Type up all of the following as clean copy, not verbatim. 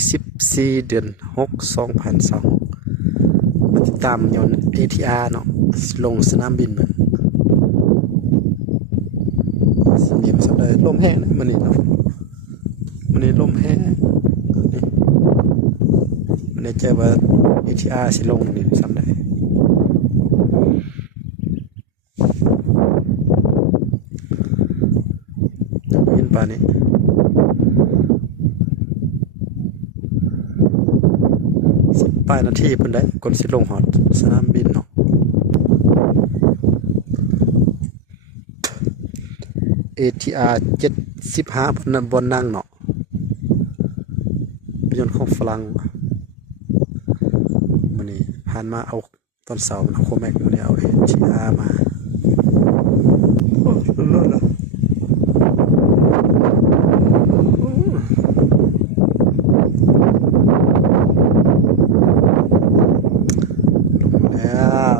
14เดือน6 2020มาติดตามยนต์ ATR เนาะลงสนามบินมันนี่มันสำได้ลมแห้งนะมันนี่เนาะมันนี่ลมแห้งนี่มันได้เจอว่า ATR สิลงนี่สำได้ยินป่านี้ปลายนาทีเพิ่นได้ก่อนสิลงฮอดสนามบินเนาะ ATR 75พุ่นน่ะบ่นั่งเนาะยนต์ของฝรั่งมื้อนี้ผ่านมาเอาตอนเช้ามันเอาโคแม็กมื้อนี้เอา ATR มาโอ้ล้นๆล่ะ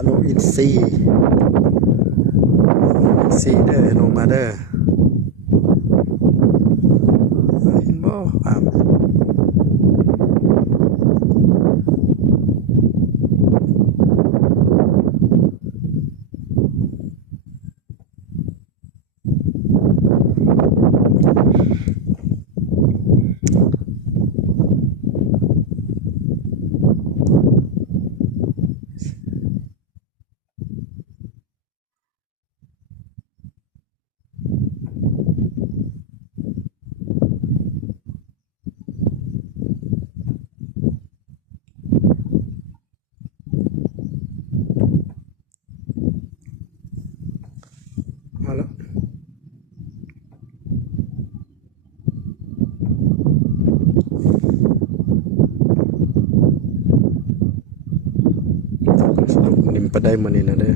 ลงอินซีเด้อลงมาเด้อเห็นบ่ป่ามมาแล้วนิ่มไปได้มื้อนี้นะเด้อ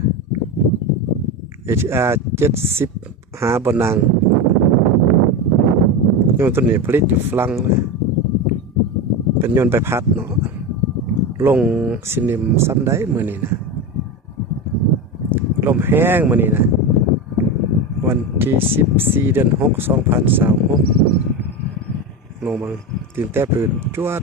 ATR 75บ่นั่งยนต์ตัวนี้ผลิตอยู่ฝรั่งเลยเป็นยนต์ใบพัดเนาะลงสินิ่มซ้ำได้มื้อนี้นะลมแห้งมื้อนี้นะวันที่14เดือน6 2026ลงมาตีนแต่พื้นจวด